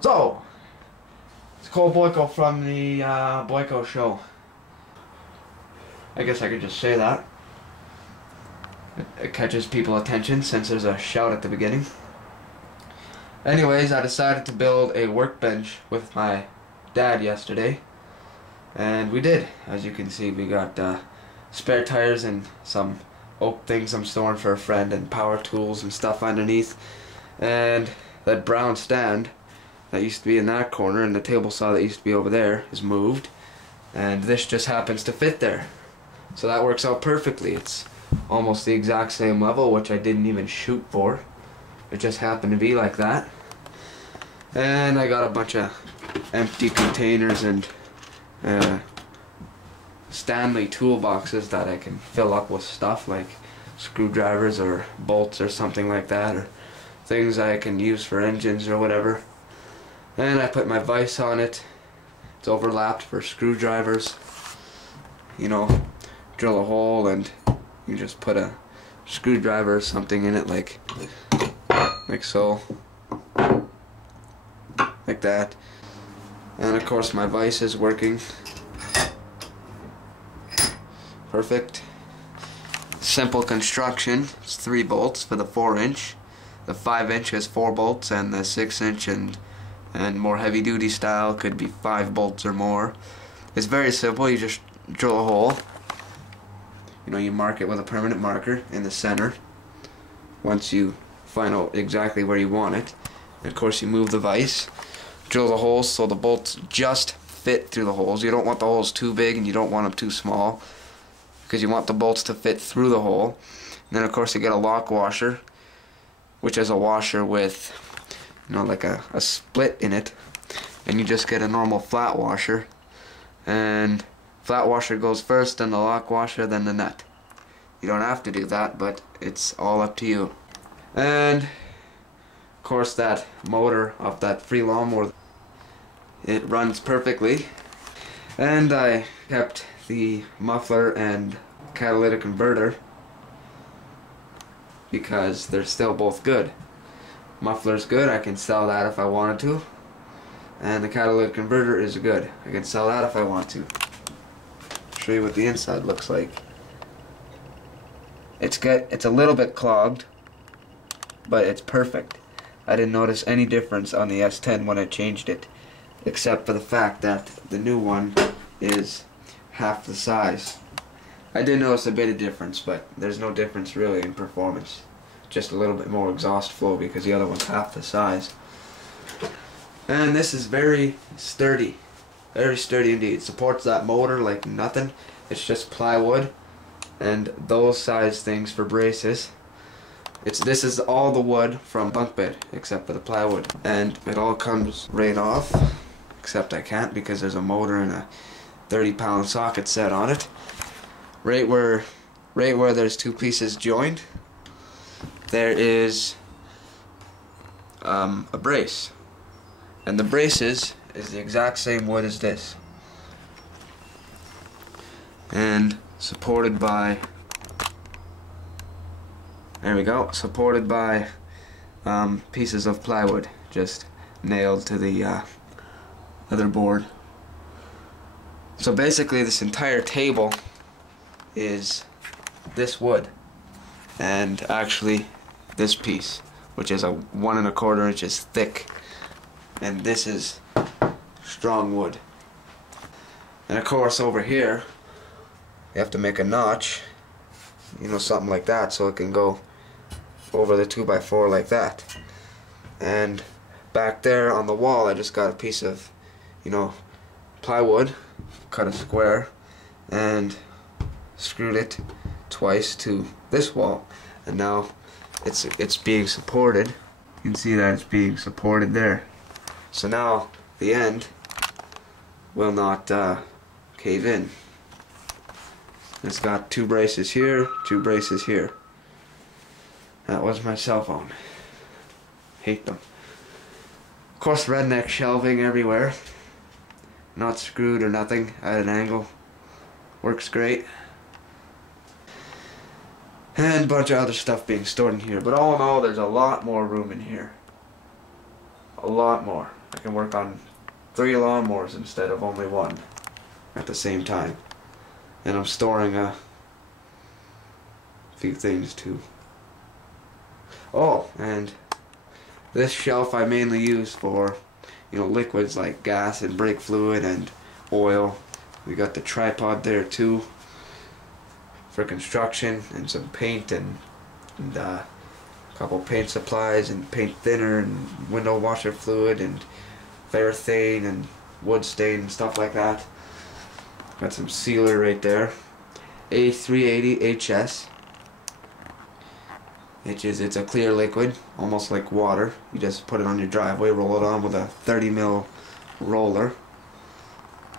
So, it's Cole Boyko from the Boyko Show. I guess I could just say that. It catches people's attention since there's a shout at the beginning. Anyways, I decided to build a workbench with my dad yesterday. And we did. As you can see, we got spare tires and some oak things I'm storing for a friend and power tools and stuff underneath. And that brown stand that used to be in that corner and the table saw that used to be over there is moved. And this just happens to fit there. So that works out perfectly. It's almost the exact same level, which I didn't even shoot for. It just happened to be like that. And I got a bunch of empty containers and Stanley toolboxes that I can fill up with stuff like screwdrivers or bolts or something like that, or things I can use for engines or whatever. And I put my vise on it. It's overlapped for screwdrivers. You know, drill a hole and you just put a screwdriver or something in it, like so, like that. And of course my vise is working perfect. Simple construction. It's 3 bolts for the 4-inch. The 5-inch has 4 bolts, and the 6-inch and more heavy duty style could be 5 bolts or more. It's very simple. You just drill a hole. You know, you mark it with a permanent marker in the center once you find out exactly where you want it. And of course you move the vise, drill the holes so the bolts just fit through the holes. You don't want the holes too big and you don't want them too small, because you want the bolts to fit through the hole. And then of course you get a lock washer, which is a washer with, you know, like a split in it, and you just get a normal flat washer, and flat washer goes first, then the lock washer, then the nut. You don't have to do that, but it's all up to you. And of course that motor of that free lawnmower, it runs perfectly. And I kept the muffler and catalytic converter because they're still both good. Muffler's good, I can sell that if I wanted to. And the catalytic converter is good. I can sell that if I want to. Show you what the inside looks like. It's good. It's a little bit clogged, but it's perfect. I didn't notice any difference on the S10 when I changed it, except for the fact that the new one is half the size. I did notice a bit of difference, but there's no difference really in performance. Just a little bit more exhaust flow because the other one's half the size. And this is very sturdy. Very sturdy indeed. It supports that motor like nothing. It's just plywood and those size things for braces. This is all the wood from bunk bed except for the plywood, and it all comes right off, except I can't because there's a motor and a 30-pound socket set on it. Right where there's 2 pieces joined, there is a brace, and the braces is the exact same wood as this, and supported by, there we go, supported by pieces of plywood just nailed to the other board. So basically this entire table is this wood, and actually this piece, which is a 1 1/4 inches thick, and this is strong wood. And of course over here you have to make a notch, you know, something like that, so it can go over the 2x4 like that. And back there on the wall I just got a piece of, you know, plywood, cut a square and screwed it twice to this wall, and now it's being supported. You can see that it's being supported there. So now the end will not cave in. It's got 2 braces here, 2 braces here. That was my cell phone. Hate them. Of course, redneck shelving everywhere. Not screwed or nothing, at an angle. Works great. And a bunch of other stuff being stored in here. But all in all, there's a lot more room in here. A lot more. I can work on 3 lawnmowers instead of only one at the same time. And I'm storing a few things too. Oh, and this shelf I mainly use for, liquids like gas and brake fluid and oil. We got the tripod there too for construction, and some paint and a couple paint supplies and paint thinner and window washer fluid and Varathane and wood stain and stuff like that. Got some sealer right there. A380HS. It's a clear liquid, almost like water. You just put it on your driveway, roll it on with a 30 mil roller.